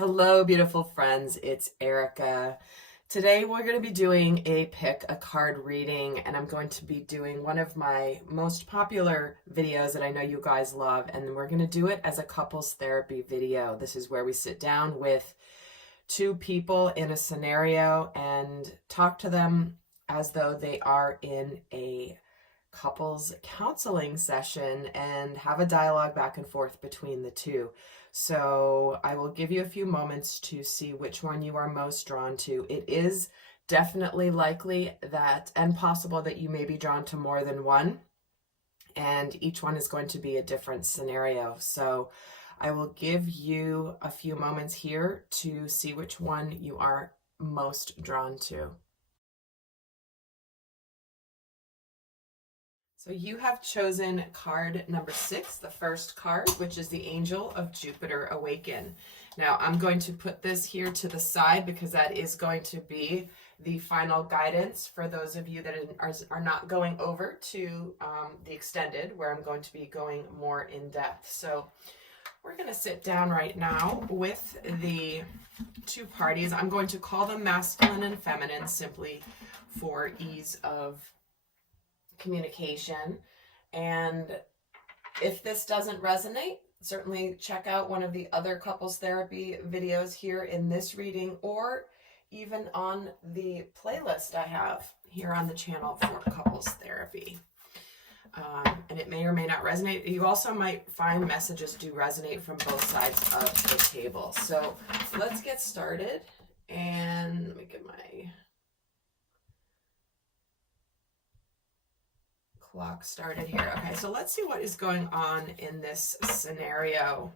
Hello, beautiful friends. It's Erica. Today we're going to be doing a pick a card reading, and I'm going to be doing one of my most popular videos that I know you guys love, and we're going to do it as a couples therapy video. This is where we sit down with two people in a scenario and talk to them as though they are in a couples counseling session and have a dialogue back and forth between the two. So I will give you a few moments to see which one you are most drawn to. It is definitely likely that and possible that you may be drawn to more than one, and each one is going to be a different scenario. So I will give you a few moments here to see which one you are most drawn to. So you have chosen card number 6, the first card, which is the Angel of Jupiter Awaken. Now I'm going to put this here to the side because that is going to be the final guidance for those of you that are not going over to the extended, where I'm going to be going more in depth. So we're going to sit down right now with the two parties. I'm going to call them masculine and feminine simply for ease of communication. And if this doesn't resonate, certainly check out one of the other couples therapy videos here in this reading, or even on the playlist I have here on the channel for couples therapy. And it may or may not resonate. You also might find messages do resonate from both sides of the table. So let's get started, and let me get my clock started here. Okay, so let's see what is going on in this scenario.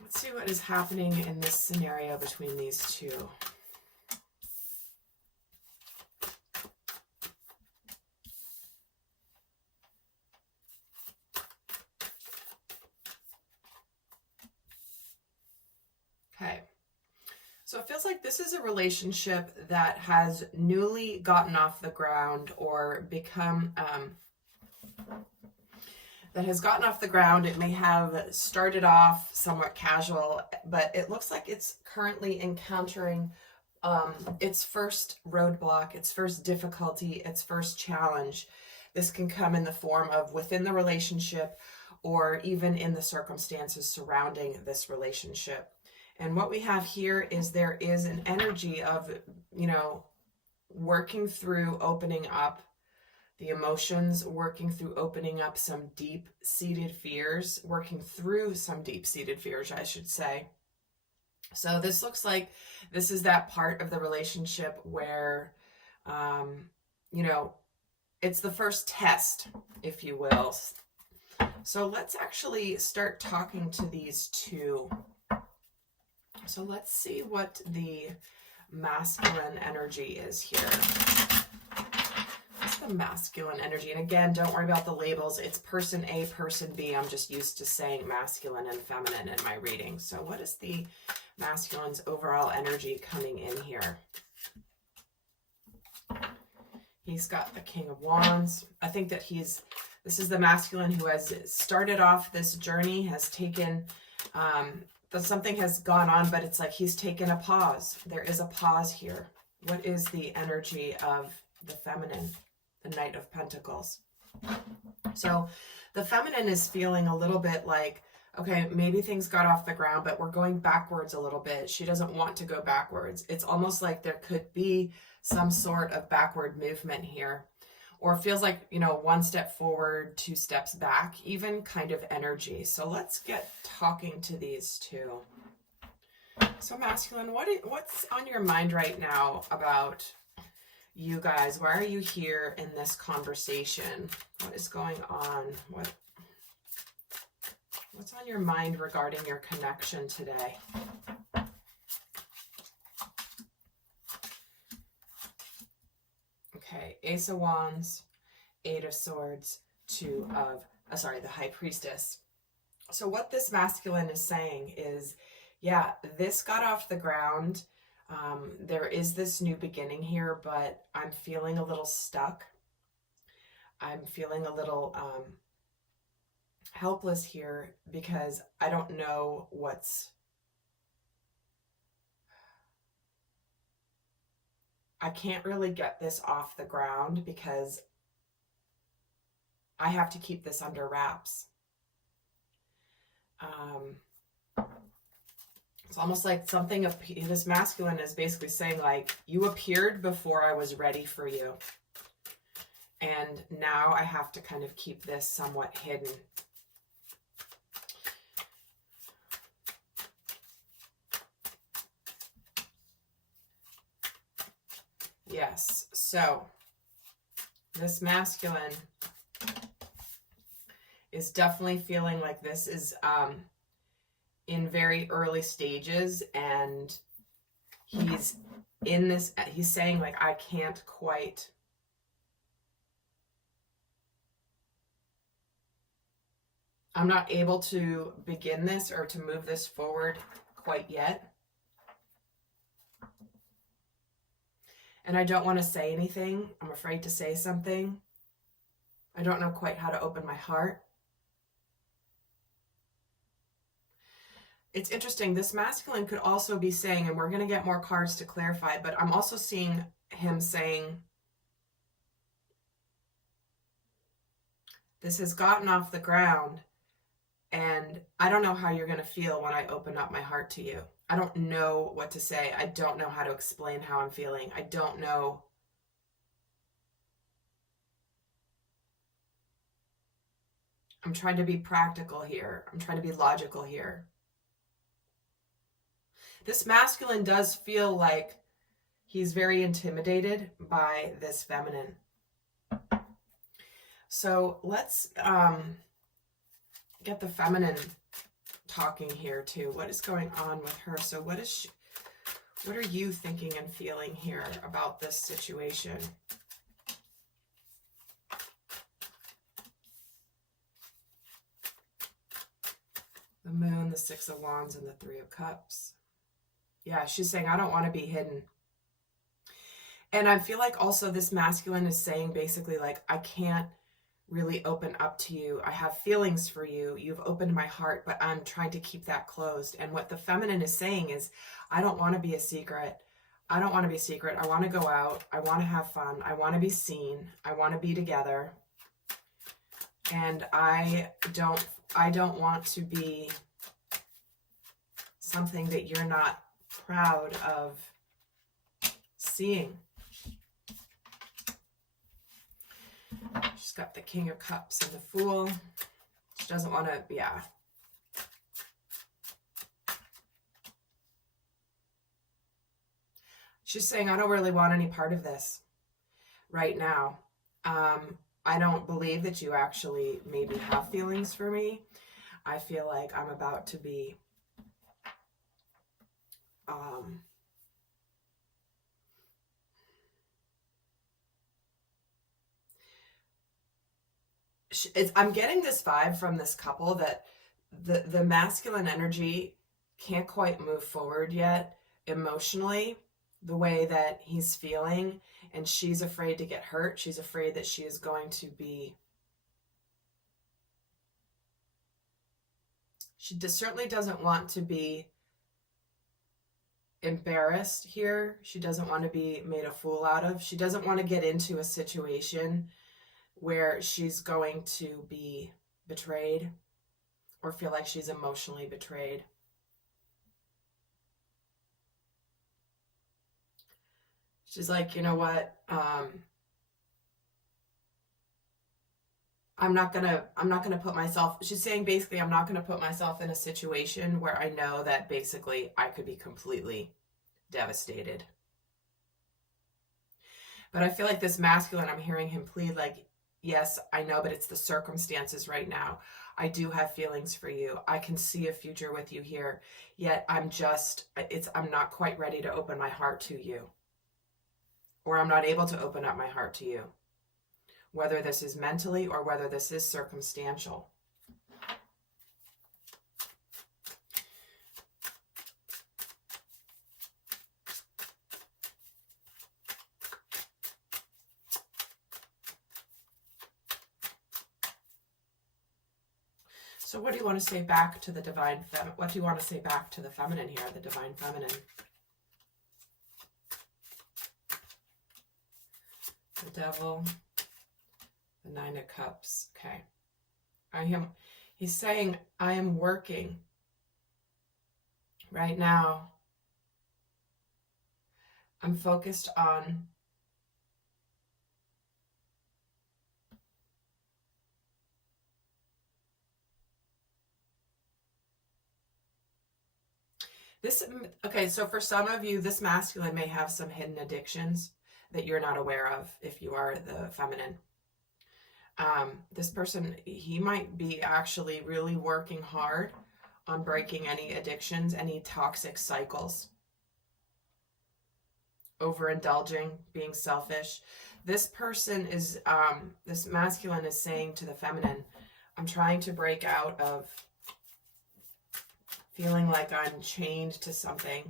Let's see what is happening in this scenario between these two. Okay. So it feels like this is a relationship that has newly gotten off the ground, or become, that has gotten off the ground. It may have started off somewhat casual, but it looks like it's currently encountering its first roadblock, its first difficulty, its first challenge. This can come in the form of within the relationship, or even in the circumstances surrounding this relationship. And what we have here is there is an energy of, working through opening up the emotions, working through opening up some deep-seated fears, working through some deep-seated fears, I should say. So this looks like this is that part of the relationship where, it's the first test, if you will. So let's actually start talking to these two. So let's see what the masculine energy is here. What's the masculine energy? And again, don't worry about the labels. It's person A, person B. I'm just used to saying masculine and feminine in my reading. So what is the masculine's overall energy coming in here? He's got the King of Wands. I think that this is the masculine who has started off this journey, has taken, something has gone on, but it's like he's taken a pause. There is a pause here. What is the energy of the feminine, the Knight of Pentacles? So the feminine is feeling a little bit like, okay, maybe things got off the ground, but we're going backwards a little bit. She doesn't want to go backwards. It's almost like there could be some sort of backward movement here, or it feels like, one step forward, 2 steps back, even kind of energy. So let's get talking to these two. So masculine, what's on your mind right now about you guys? Why are you here in this conversation? What is going on? What's on your mind regarding your connection today? Okay, Ace of Wands, 8 of Swords, the High Priestess. So what this masculine is saying is, yeah, this got off the ground. There is this new beginning here, but I'm feeling a little stuck. I'm feeling a little helpless here because I don't know I can't really get this off the ground because I have to keep this under wraps. It's almost like something of this masculine is basically saying, like, you appeared before I was ready for you. And now I have to kind of keep this somewhat hidden. Yes, so this masculine is definitely feeling like this is in very early stages, and he's in this, he's saying like, I can't quite, I'm not able to begin this or to move this forward quite yet. And I don't want to say anything. I'm afraid to say something. I don't know quite how to open my heart. It's interesting. This masculine could also be saying, and we're going to get more cards to clarify, but I'm also seeing him saying, this has gotten off the ground, and I don't know how you're going to feel when I open up my heart to you. I don't know what to say. I don't know how to explain how I'm feeling. I don't know. I'm trying to be practical here. I'm trying to be logical here. This masculine does feel like he's very intimidated by this feminine. So let's get the feminine talking here too. What is going on with her? So what are you thinking and feeling here about this situation? The Moon, the Six of Wands, and the Three of Cups. Yeah, she's saying, I don't want to be hidden. And I feel like also this masculine is saying basically like, I can't really open up to you. I have feelings for you. You've opened my heart, but I'm trying to keep that closed. And what the feminine is saying is, I don't want to be a secret. I don't want to be a secret. I want to go out. I want to have fun. I want to be seen. I want to be together. And I don't want to be something that you're not proud of seeing. She's got the King of Cups and the Fool. She doesn't want to, yeah. She's saying, I don't really want any part of this right now. I don't believe that you actually maybe have feelings for me. I feel like I'm about to be I'm getting this vibe from this couple that the masculine energy can't quite move forward yet emotionally the way that he's feeling, and she's afraid to get hurt. She's afraid that she is going to be, she certainly doesn't want to be embarrassed here. She doesn't want to be made a fool out of. She doesn't want to get into a situation where she's going to be betrayed or feel like she's emotionally betrayed. She's like, you know what? I'm not gonna put myself, she's saying basically, I'm not gonna put myself in a situation where I know that basically I could be completely devastated. But I feel like this masculine, I'm hearing him plead like, yes, I know, but it's the circumstances right now. I do have feelings for you. I can see a future with you here, yet I'm not quite ready to open my heart to you. Or I'm not able to open up my heart to you. Whether this is mentally or whether this is circumstantial. So what do you want to say back to the divine feminine? What do you want to say back to the feminine here, the divine feminine? The Devil, the Nine of Cups. Okay. He's saying, I am working right now. I'm focused on this. Okay, so for some of you, this masculine may have some hidden addictions that you're not aware of if you are the feminine. This person, he might be actually really working hard on breaking any addictions, any toxic cycles. Overindulging, being selfish. This person is, this masculine is saying to the feminine, I'm trying to break out of feeling like I'm chained to something.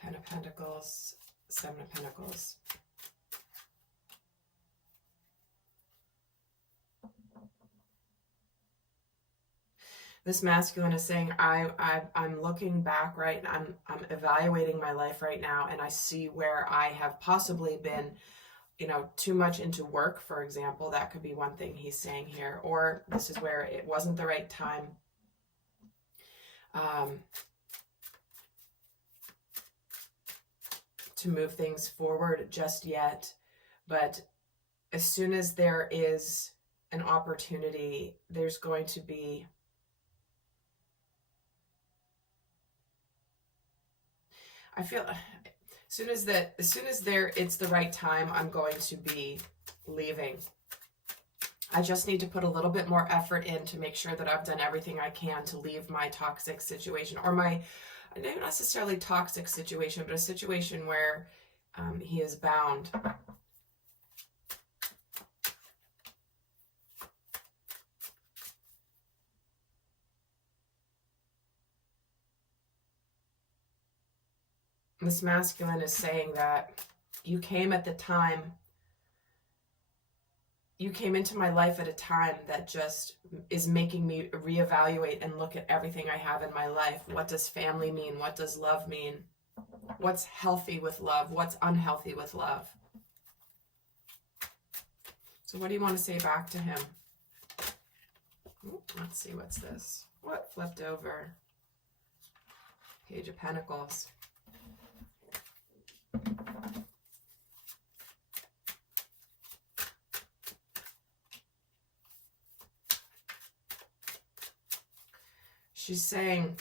Ten of Pentacles, Seven of Pentacles. This masculine is saying, I'm looking back, right? I'm evaluating my life right now, and I see where I have possibly been, you know, too much into work, for example. That could be one thing he's saying here. Or this is where it wasn't the right time. To move things forward just yet. But as soon as there is an opportunity, there's going to be I feel as soon as it's the right time, I'm going to be leaving. I just need to put a little bit more effort in to make sure that I've done everything I can to leave my toxic situation, or my, not necessarily toxic situation, but a situation where he is bound. This masculine is saying that you came at the time, you came into my life at a time that just is making me reevaluate and look at everything I have in my life. What does family mean? What does love mean? What's healthy with love? What's unhealthy with love? So what do you want to say back to him? Ooh, let's see, what's this? What flipped over? Page of Pentacles. She's saying,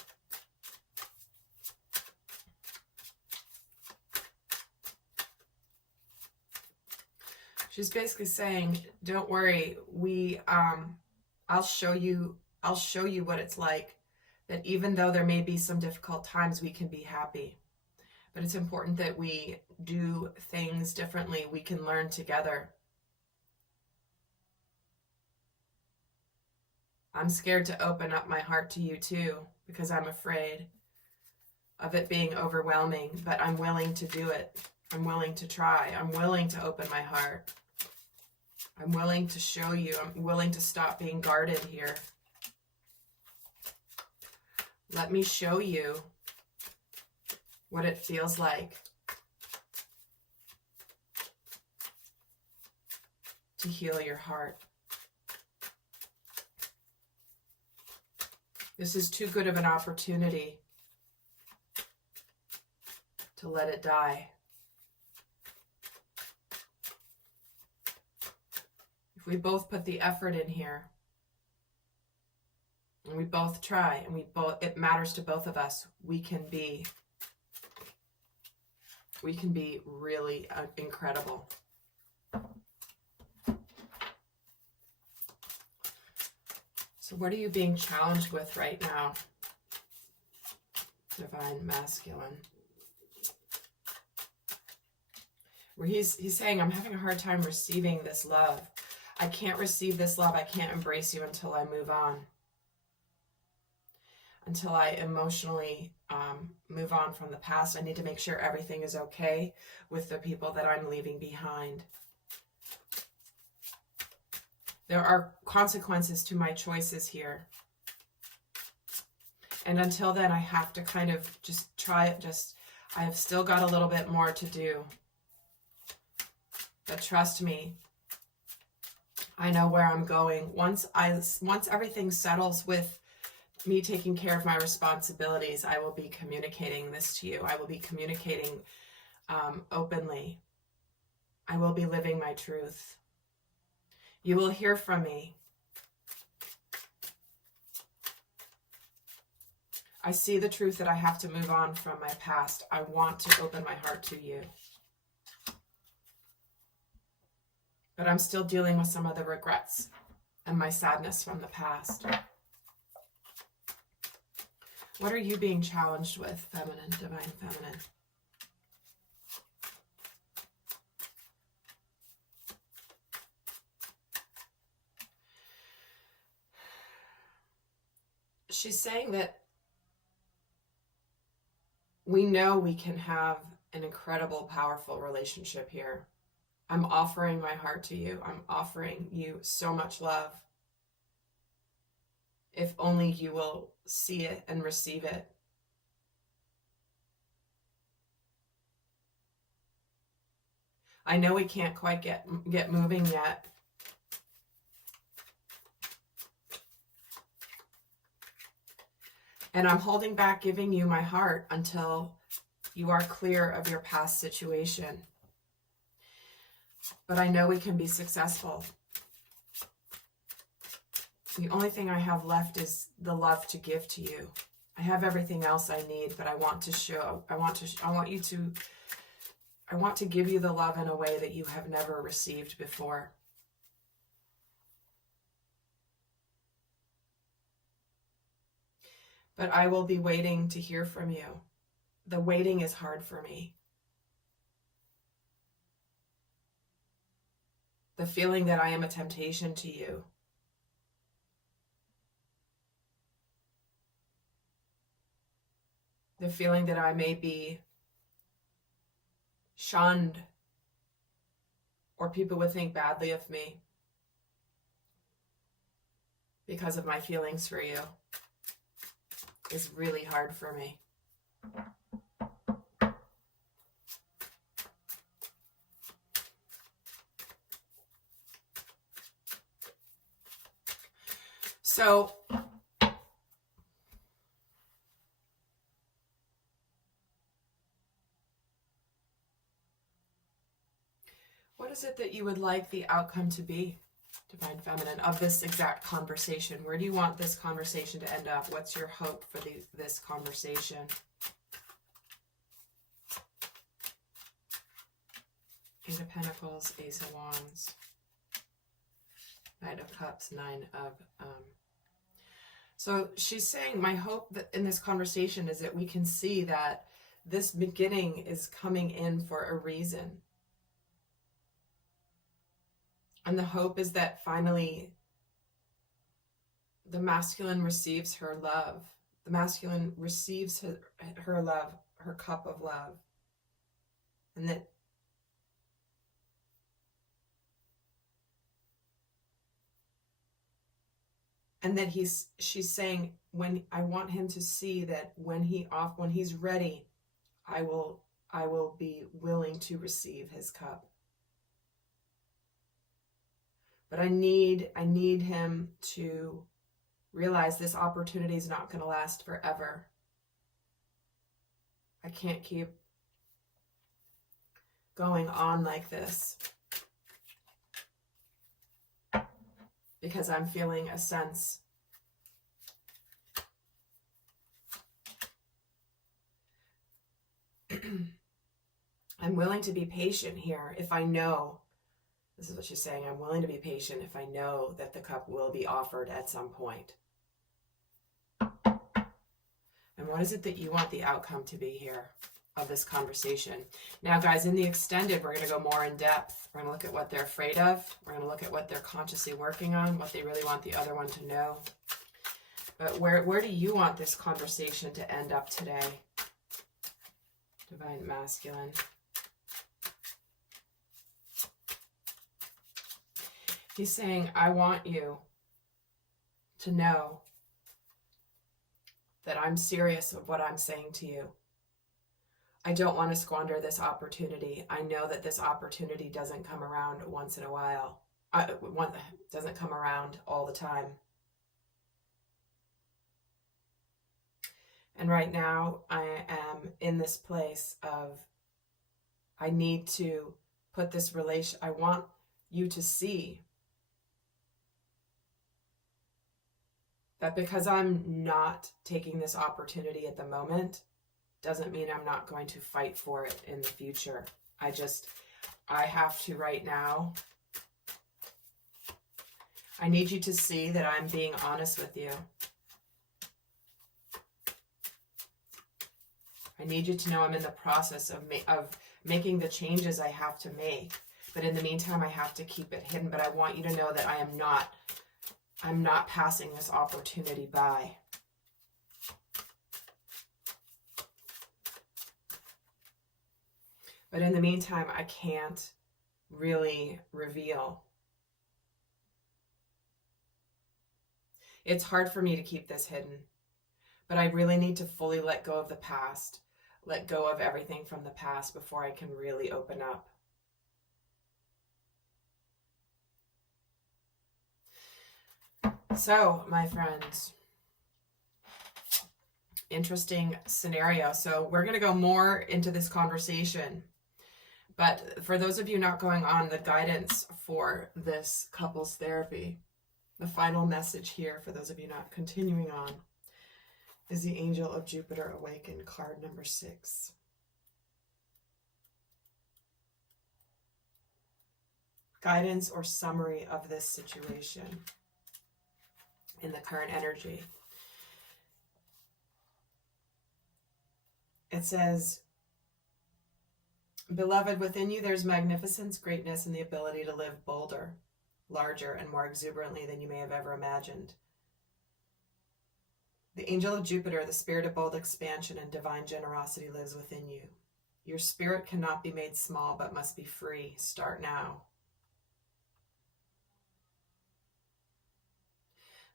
she's basically saying, don't worry, I'll show you what it's like, that even though there may be some difficult times, we can be happy. But it's important that we do things differently. We can learn together. I'm scared to open up my heart to you too, because I'm afraid of it being overwhelming, but I'm willing to do it. I'm willing to try. I'm willing to open my heart. I'm willing to show you. I'm willing to stop being guarded here. Let me show you what it feels like to heal your heart. This is too good of an opportunity to let it die. If we both put the effort in here, and we both try, and it matters to both of us, we can be really incredible. So what are you being challenged with right now, Divine Masculine? Where he's saying, I'm having a hard time receiving this love. I can't receive this love. I can't embrace you until I move on. Until I emotionally move on from the past. I need to make sure everything is okay with the people that I'm leaving behind. There are consequences to my choices here. And until then, I have to kind of just try it. I have still got a little bit more to do. But trust me, I know where I'm going. Once everything settles with me taking care of my responsibilities, I will be communicating this to you. I will be communicating openly. I will be living my truth. You will hear from me. I see the truth that I have to move on from my past. I want to open my heart to you. But I'm still dealing with some of the regrets and my sadness from the past. What are you being challenged with, feminine, divine feminine? She's saying that we know we can have an incredible, powerful relationship here. I'm offering my heart to you. I'm offering you so much love. If only you will see it and receive it. I know we can't quite get moving yet. And I'm holding back giving you my heart until you are clear of your past situation. But I know we can be successful. The only thing I have left is the love to give to you. I have everything else I need, but I want to give you the love in a way that you have never received before. But I will be waiting to hear from you. The waiting is hard for me. The feeling that I am a temptation to you. The feeling that I may be shunned or people would think badly of me because of my feelings for you is really hard for me. So what is it that you would like the outcome to be, Divine Feminine, of this exact conversation? Where do you want this conversation to end up? What's your hope for this conversation? Eight of Pentacles, Ace of Wands, Knight of Cups, Nine of... So she's saying, my hope that in this conversation is that we can see that this beginning is coming in for a reason. And the hope is that finally the masculine receives her love. The masculine receives her love, her cup of love. And that she's saying, when I want him to see that when he's ready, I will be willing to receive his cup. But I need him to realize this opportunity is not going to last forever. I can't keep going on like this because I'm feeling a sense I'm willing to be patient here if I know, this is what she's saying, I'm willing to be patient if I know that the cup will be offered at some point. And what is it that you want the outcome to be here of this conversation? Now, guys, in the extended, we're going to go more in depth. We're going to look at what they're afraid of. We're going to look at what they're consciously working on, what they really want the other one to know. But where do you want this conversation to end up today? Divine Masculine. He's saying, I want you to know that I'm serious of what I'm saying to you. I don't want to squander this opportunity. I know that this opportunity doesn't come around once in a while. Doesn't come around all the time. And right now, I am in this place of, I need to put this relation, I want you to see that because I'm not taking this opportunity at the moment, doesn't mean I'm not going to fight for it in the future. I have to right now. I need you to see that I'm being honest with you. I need you to know I'm in the process of making the changes I have to make. But in the meantime, I have to keep it hidden. But I want you to know that I'm not passing this opportunity by. But in the meantime, I can't really reveal. It's hard for me to keep this hidden, but I really need to fully let go of the past, let go of everything from the past before I can really open up. So, my friends, interesting scenario. So we're going to go more into this conversation. But for those of you not going on the guidance for this couples therapy, the final message here for those of you not continuing on is the Angel of Jupiter Awakened, card number 6. Guidance or summary of this situation in the current energy. It says, Beloved, within you there's magnificence, greatness, and the ability to live bolder, larger, and more exuberantly than you may have ever imagined. The angel of Jupiter, the spirit of bold expansion and divine generosity, lives within you. Your spirit cannot be made small, but must be free. Start now.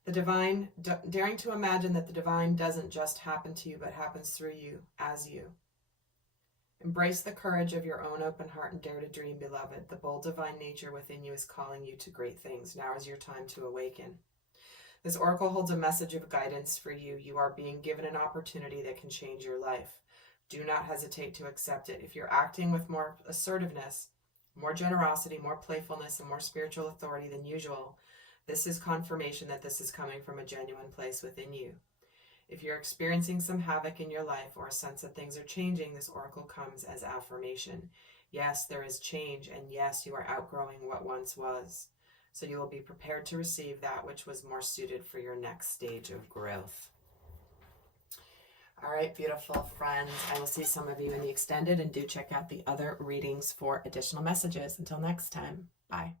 The divine, daring to imagine that the divine doesn't just happen to you, but happens through you, as you. Embrace the courage of your own open heart and dare to dream, beloved. The bold divine nature within you is calling you to great things. Now is your time to awaken. This oracle holds a message of guidance for you. You are being given an opportunity that can change your life. Do not hesitate to accept it. If you're acting with more assertiveness, more generosity, more playfulness, and more spiritual authority than usual, this is confirmation that this is coming from a genuine place within you. If you're experiencing some havoc in your life or a sense that things are changing, this oracle comes as affirmation. Yes, there is change, and yes, you are outgrowing what once was. So you will be prepared to receive that which was more suited for your next stage of growth. All right, beautiful friends. I will see some of you in the extended, and do check out the other readings for additional messages. Until next time, bye.